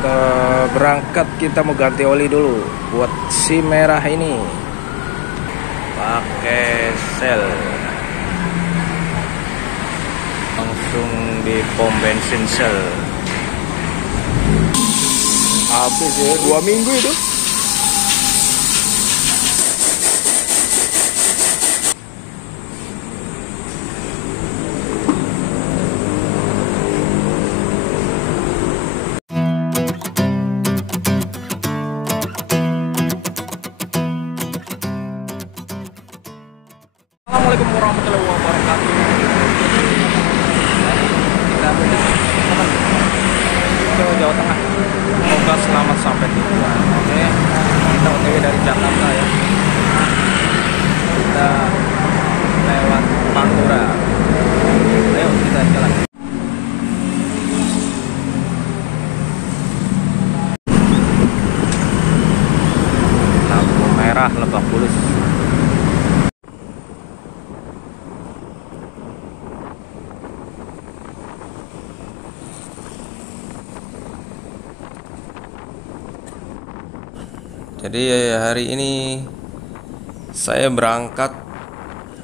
kita berangkat, kita mau ganti oli dulu buat si merah ini. Pakai sel. Langsung di pom bensin sel. Habis ya 2 minggu itu. Assalamualaikum warahmatullahi wabarakatuh. Kita ke Jawa Tengah. Semoga selamat sampai tujuan. Oke, kita OTW dari Jakarta ya. Kita lewat Pantura. Ayo kita jalan. Lampu merah Lebak Bulus. Jadi hari ini saya berangkat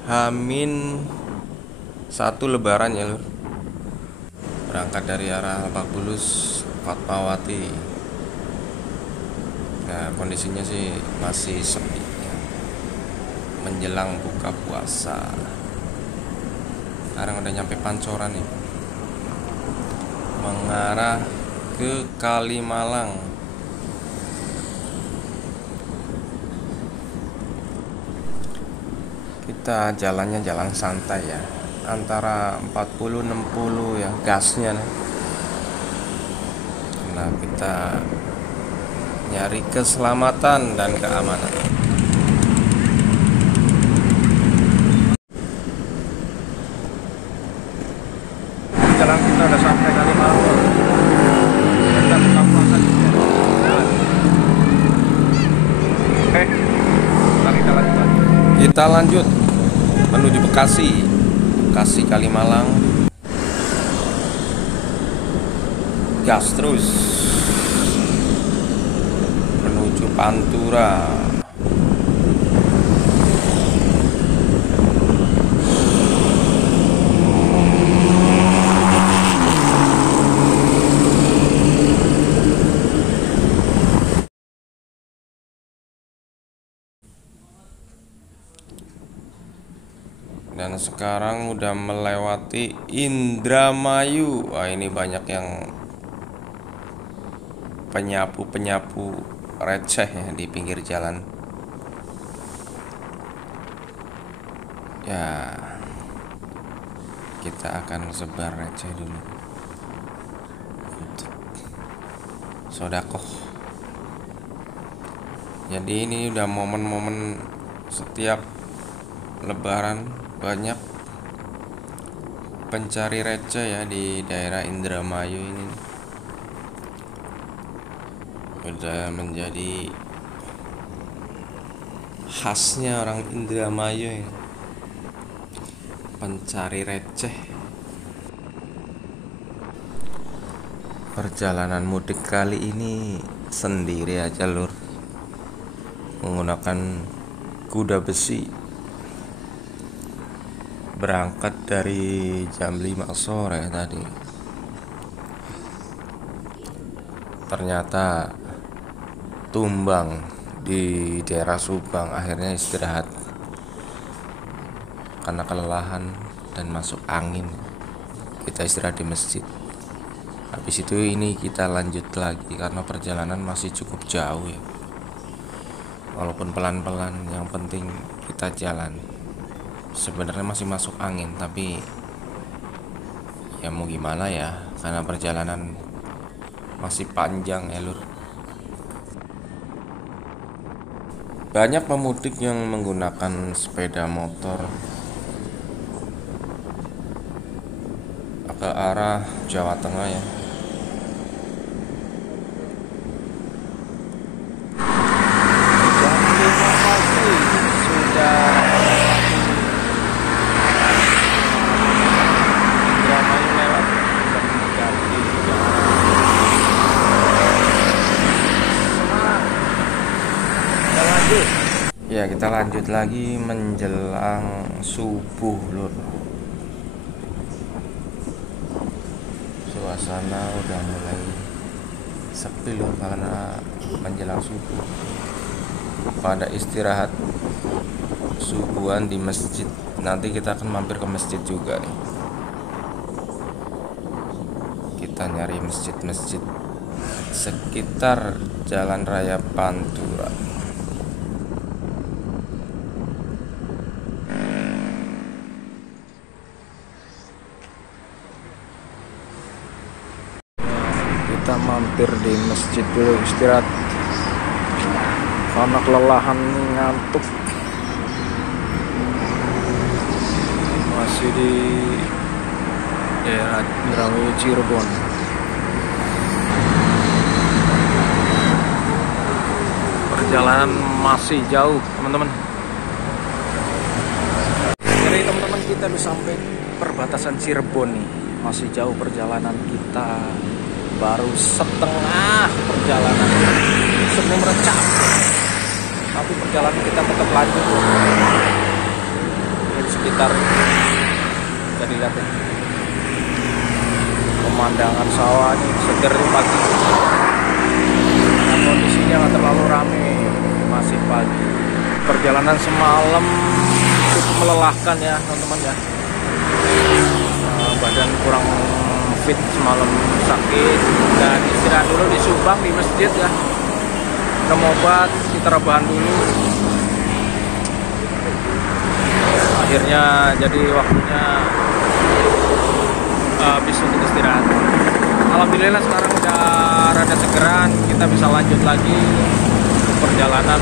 Hamin 1 Lebaran ya lur. Berangkat dari arah Lebak Bulus, Fatmawati. Nah kondisinya sih masih sepi ya. Menjelang buka puasa. Sekarang udah nyampe Pancoran nih, mengarah ke Kalimalang. Kita jalannya jalan santai ya, antara 40-60 ya gasnya nih. Nah kita nyari keselamatan dan keamanan. Jalan kita udah sampai Kalimalang. Kita buka puasa juga. Oke, kita lanjut. Kita lanjut menuju Bekasi, Kalimalang. Gas terus menuju Pantura. Dan sekarang udah melewati Indramayu. Wah ini banyak yang penyapu receh ya di pinggir jalan. Ya kita akan sebar receh dulu untuk sodakoh. Jadi ini udah momen-momen setiap Lebaran, banyak pencari receh ya di daerah Indramayu ini. Udah menjadi khasnya orang Indramayu ya, pencari receh. Perjalanan mudik kali ini sendiri aja lur, menggunakan kuda besi. Berangkat dari jam 5 sore tadi. Ternyata tumbang di daerah Subang, akhirnya istirahat karena kelelahan dan masuk angin. Kita istirahat di masjid. Habis itu ini kita lanjut lagi karena perjalanan masih cukup jauh ya. Walaupun pelan-pelan, yang penting kita jalan. Sebenarnya masih masuk angin, tapi ya mau gimana ya, karena perjalanan masih panjang ya lur. Banyak pemudik yang menggunakan sepeda motor ke arah Jawa Tengah ya. Ya, kita lanjut lagi menjelang subuh, Lur. Suasana udah mulai sepi, Lur, karena menjelang subuh. Pada istirahat subuhan di masjid. Nanti kita akan mampir ke masjid juga nih. Kita nyari masjid-masjid sekitar Jalan Raya Pantura. Kita mampir di masjid dulu istirahat karena kelelahan, ngantuk. Masih di daerah Indramayu Cirebon. Perjalanan masih jauh, teman-teman. Jadi teman-teman, kita udah sampai perbatasan Cirebon nih. Masih jauh perjalanan kita. Baru setengah perjalanan. Sebenarnya capek, tapi perjalanan kita tetap lanjut. Ini sekitar, jadi lihat ya, pemandangan sawah ini seger pagi. Nah, kondisinya nggak terlalu rame, masih pagi. Perjalanan semalam cukup melelahkan ya teman-teman ya. Badan kurang fit semalam, sakit, dan istirahat dulu di Subang di masjid ya. Minum obat, kita rebahan dulu. Akhirnya jadi waktunya habis untuk istirahat. Alhamdulillah sekarang udah rada segeran, kita bisa lanjut lagi perjalanan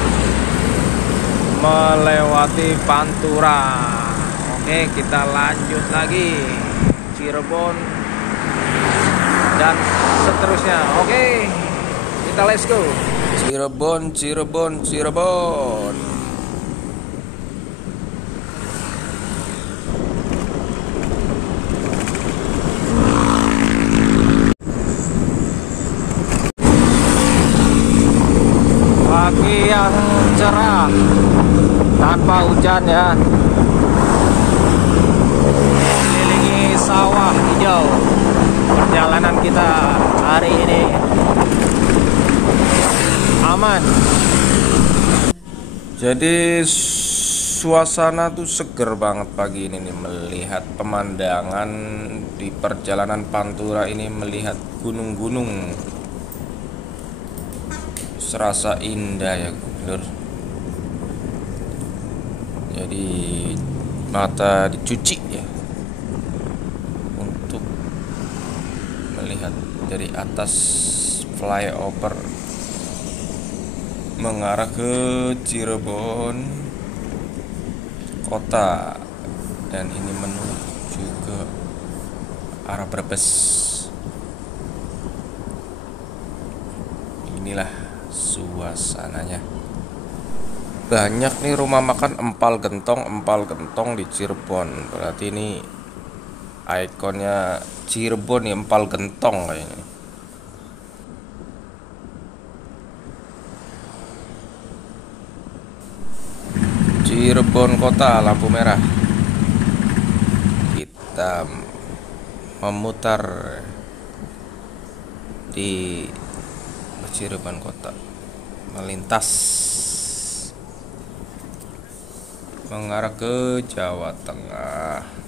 melewati Pantura. Oke, kita lanjut lagi Cirebon dan seterusnya. Oke, kita let's go. Cirebon, Cirebon, Cirebon. Pagi yang cerah tanpa hujan ya. Kelilingi sawah hijau. Perjalanan kita hari ini aman. Jadi suasana tuh seger banget pagi ini nih, melihat pemandangan di perjalanan Pantura ini, melihat gunung-gunung. Serasa indah ya, Lur. Jadi mata dicuci ya untuk melihat dari atas flyover mengarah ke Cirebon kota, dan ini menuju ke arah Brebes. Inilah suasananya. Banyak nih rumah makan empal gentong di Cirebon. Berarti ini ikonnya Cirebon ya, empal gentong kayaknya. Cirebon kota, lampu merah. Kita memutar di Cirebon kota, melintas mengarah ke Jawa Tengah.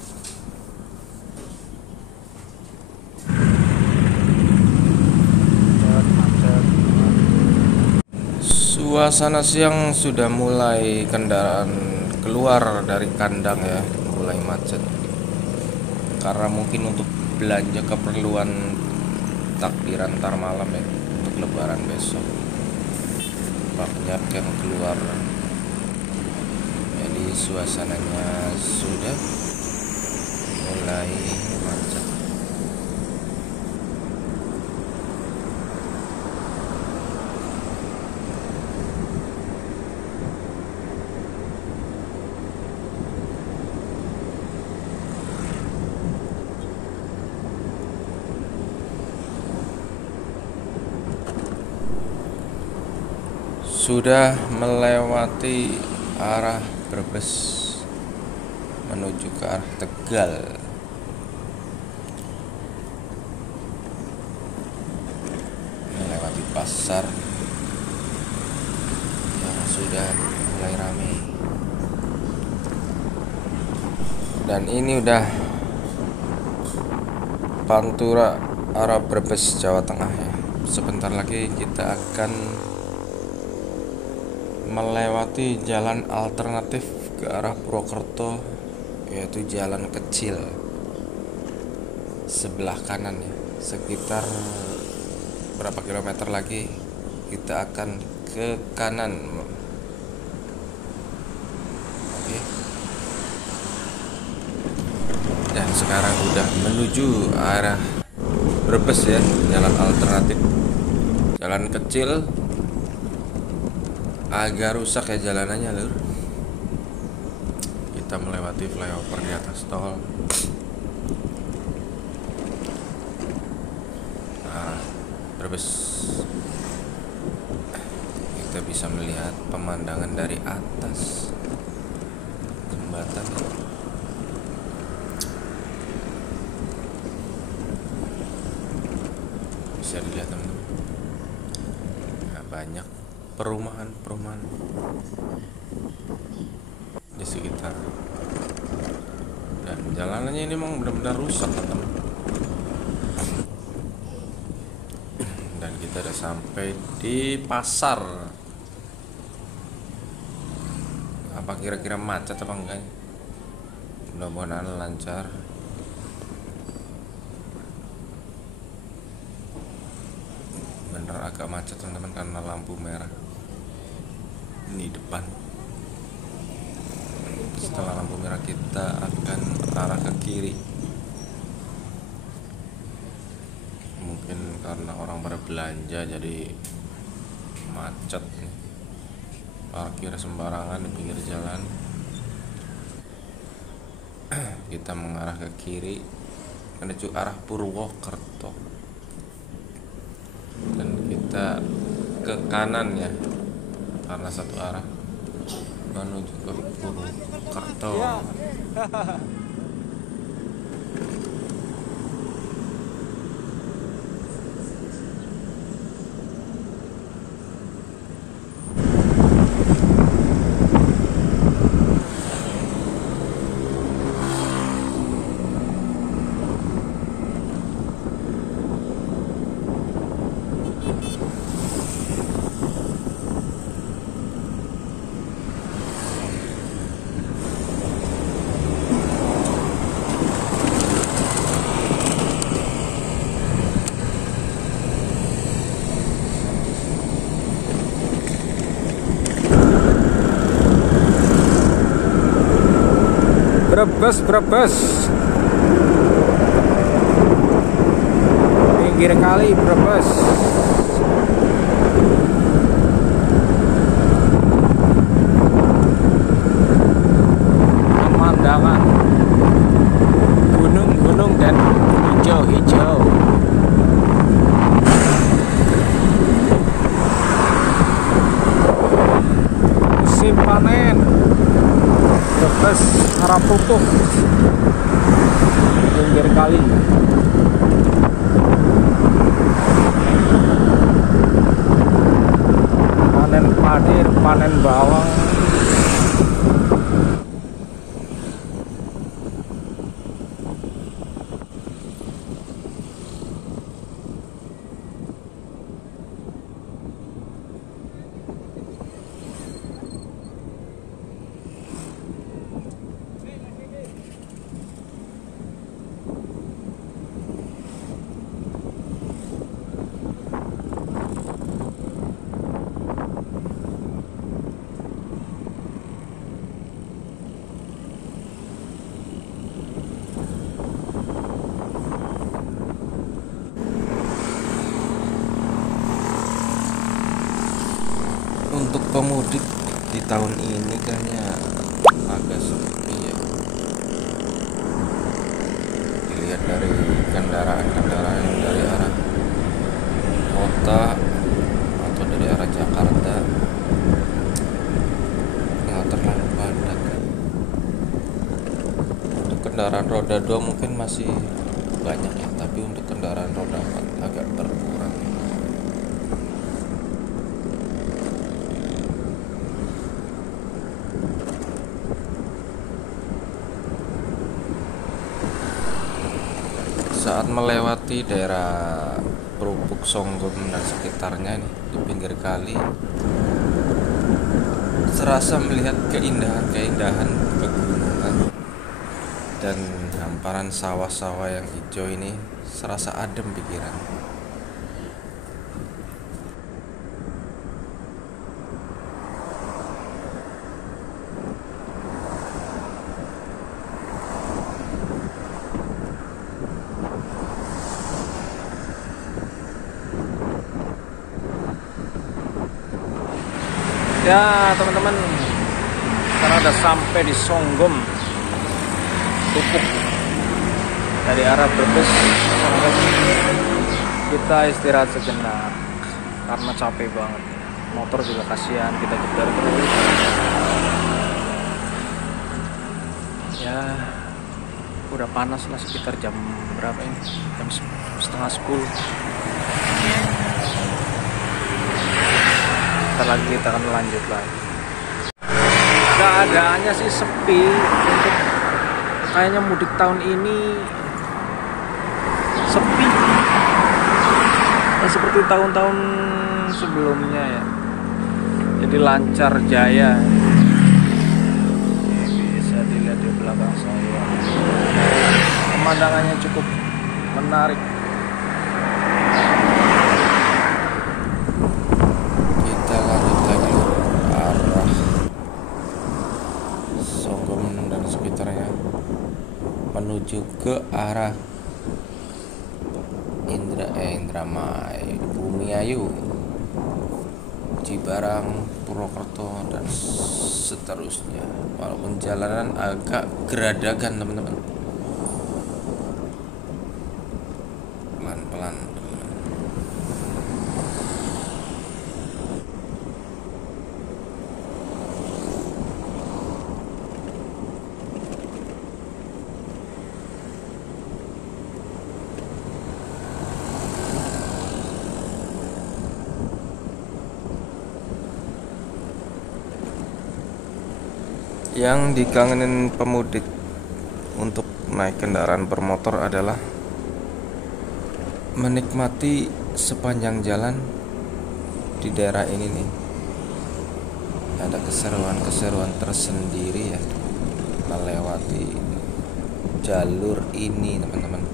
Suasana siang sudah mulai kendaraan keluar dari kandang ya, mulai macet. Karena mungkin untuk belanja keperluan takbiran ntar malam ya, untuk lebaran besok. Banyak yang keluar. Jadi suasananya sudah mulai macet. Sudah melewati arah Brebes menuju ke arah Tegal. Melewati pasar yang sudah mulai ramai. Dan ini udah Pantura arah Brebes, Jawa Tengah ya. Sebentar lagi kita akan melewati jalan alternatif ke arah Purwokerto, yaitu jalan kecil sebelah kanan ya. Sekitar berapa kilometer lagi kita akan ke kanan. Oke. Dan sekarang udah menuju arah Brebes ya, jalan alternatif, jalan kecil, agak rusak ya jalanannya lur. Kita melewati flyover di atas tol. Brebes. Kita bisa melihat pemandangan dari atas jembatan. Bisa dilihat teman-teman. Nah, banyak perumahan di sekitar. Dan jalanannya ini memang benar-benar rusak teman-teman. Dan kita udah sampai di pasar. Apa kira-kira macet apa enggak? Mudah-mudahan lancar. Bener agak macet teman-teman karena lampu merah ini depan. Setelah lampu merah kita akan arah ke kiri. Mungkin karena orang pada belanja jadi macet nih. Parkir sembarangan di pinggir jalan. Kita mengarah ke kiri menuju arah Purwokerto. Dan kita ke kanan ya, karena satu arah menuju ke Purwokerto. Brebes pinggir kali Brebes. Pemandangan gunung-gunung dan hijau-hijau. Musim panen Brebes arah Pupuk pinggir kali. Panen padi, panen bawang. Untuk pemudik di tahun ini kayaknya agak sepi ya. Dilihat dari kendaraan-kendaraan yang dari arah kota atau dari arah Jakarta nggak terlalu roda 2 mungkin masih banyak ya, tapi untuk kendaraan roda 4 agak berkurang. Saat melewati daerah Perupuk Songgom dan sekitarnya nih, di pinggir kali, serasa melihat keindahan-keindahan pegunungan dan hamparan sawah-sawah yang hijau ini, serasa adem pikiran. Ya teman-teman, sekarang udah sampai di Songgom Pupuk dari arah Brebes. Kita istirahat sejenak karena capek banget, motor juga kasihan, kita jedar terus ya. Udah panas lah, sekitar jam berapa ini, jam setengah 10. Ntar lagi kita akan lanjut lagi. Keadaannya sih sepi, untuk kayaknya mudik tahun ini sepi, nah, seperti tahun-tahun sebelumnya ya. Jadi lancar jaya. Ini bisa dilihat di belakang saya, pemandangannya cukup menarik. Menuju ke arah Indramayu, Bumiayu, Cibarang, Purwokerto dan seterusnya. Walaupun jalanan agak geradagan teman-teman, pelan-pelan. Yang dikangenin pemudik untuk naik kendaraan bermotor adalah menikmati sepanjang jalan di daerah ini nih. Ada keseruan-keseruan tersendiri ya melewati jalur ini teman-teman.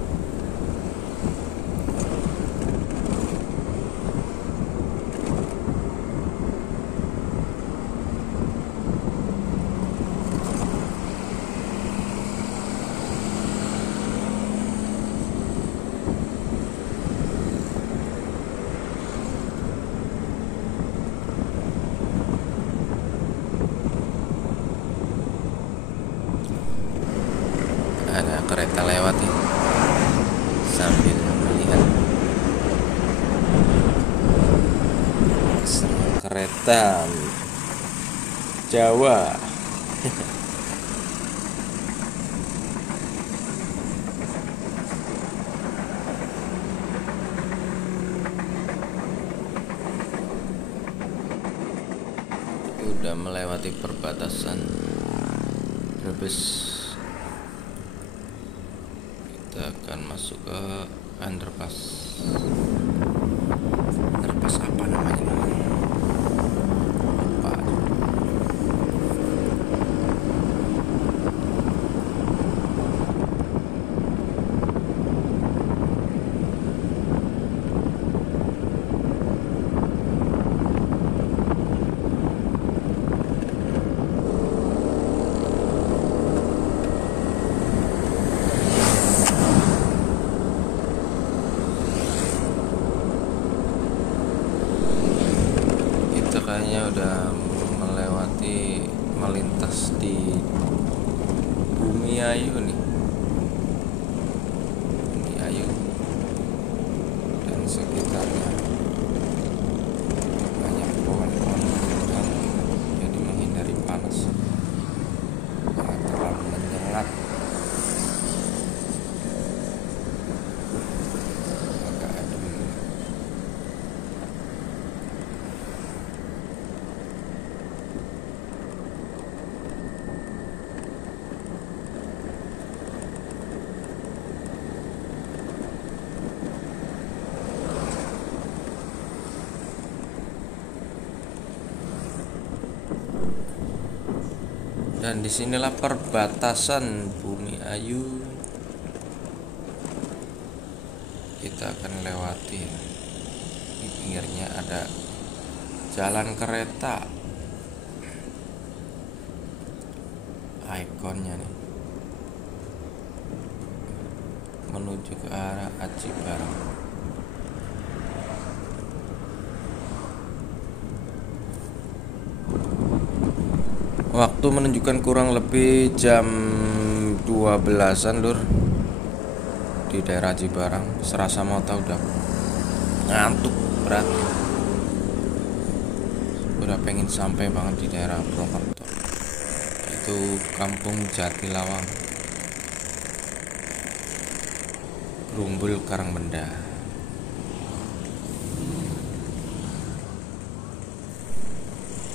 Ada kereta lewat nih, sambil melihat kereta Jawa. Udah melewati perbatasan Brebes, kita akan masuk ke underpass. Underpass apa namanya? Lupa. Kayaknya udah melintas di Bumiayu nih, Bumiayu dan sekitarnya. Banyak pohon-pohon rindang, jadi menghindari panas, jangan terlalu menyengat. Dan disinilah perbatasan Bumi Ayu. Kita akan lewati. Di pinggirnya ada jalan kereta. Ikonnya nih menuju ke arah Aji Barang. Waktu menunjukkan kurang lebih jam 12-an lur. Di daerah Aji Barang. Serasa mau tahu udah ngantuk berat. Udah pengen sampai banget di daerah Purwokerto. Itu Kampung Jatilawang, Rumbul Karangbenda.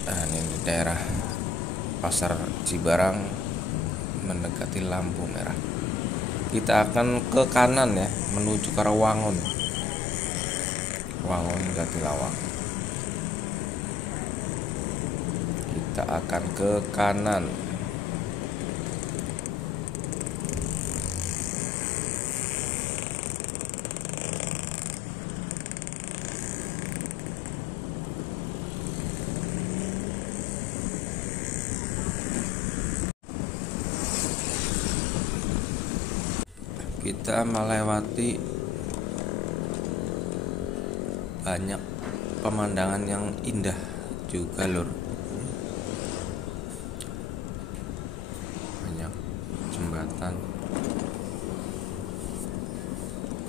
Nah, ini di daerah Pasar Cibarang mendekati lampu merah. Kita akan ke kanan ya, menuju ke arah Wangun Jatilawang. Kita akan ke kanan. Kita melewati banyak pemandangan yang indah juga lur. Banyak jembatan,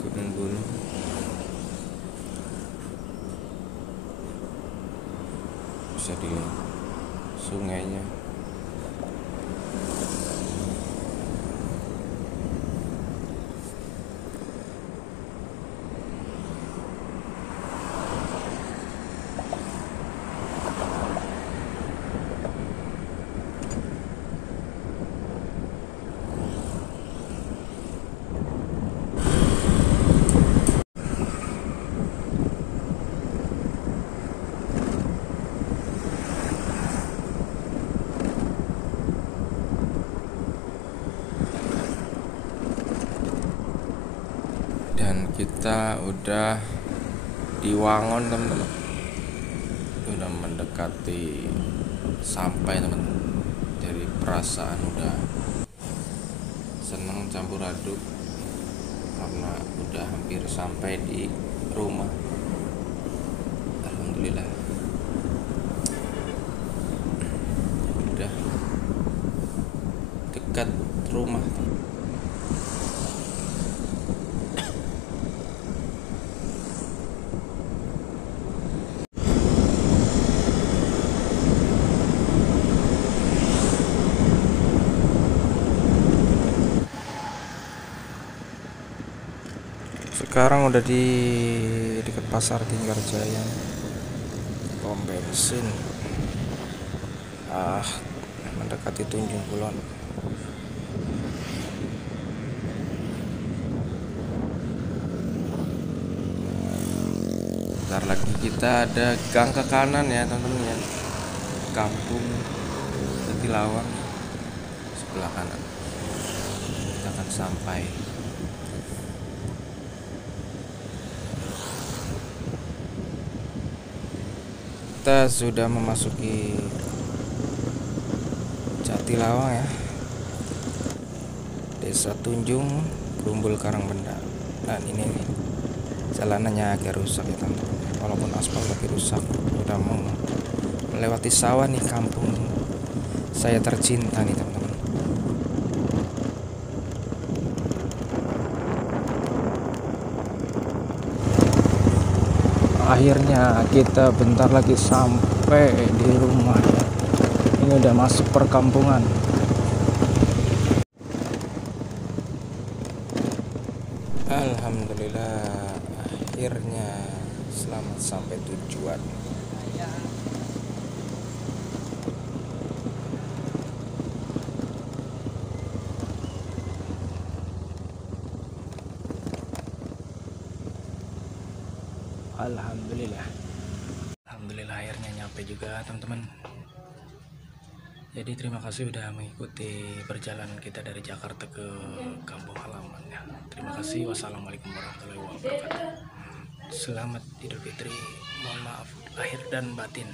gunung-gunung, bisa dilihat sungainya. Dan kita udah di Wangon teman-teman, udah mendekati sampai teman-teman. Dari perasaan udah seneng campur aduk karena udah hampir sampai di rumah. Alhamdulillah udah dekat rumah. Sekarang udah di dekat Pasar Tinggarjaya, pom bensin, mendekati Tunjung Kulon. Bentar lagi kita ada gang ke kanan ya teman-teman ya, Kampung Jatilawang sebelah kanan. Kita akan sampai. Kita sudah memasuki Jatilawang ya, Desa Tunjung, Rumbul Karangbenda. Dan ini nih, jalanannya agak rusak ya teman-teman. Walaupun aspal lagi rusak, udah mau melewati sawah nih, kampung saya tercinta nih teman-teman. Akhirnya kita bentar lagi sampai di rumah ya. Ini udah masuk perkampungan. Alhamdulillah akhirnya selamat sampai tujuan. Alhamdulillah akhirnya nyampe juga teman-teman. Jadi terima kasih sudah mengikuti perjalanan kita dari Jakarta ke kampung halaman ya. Terima kasih. Wassalamualaikum warahmatullahi wabarakatuh. Selamat Idul Fitri. Mohon maaf lahir dan batin.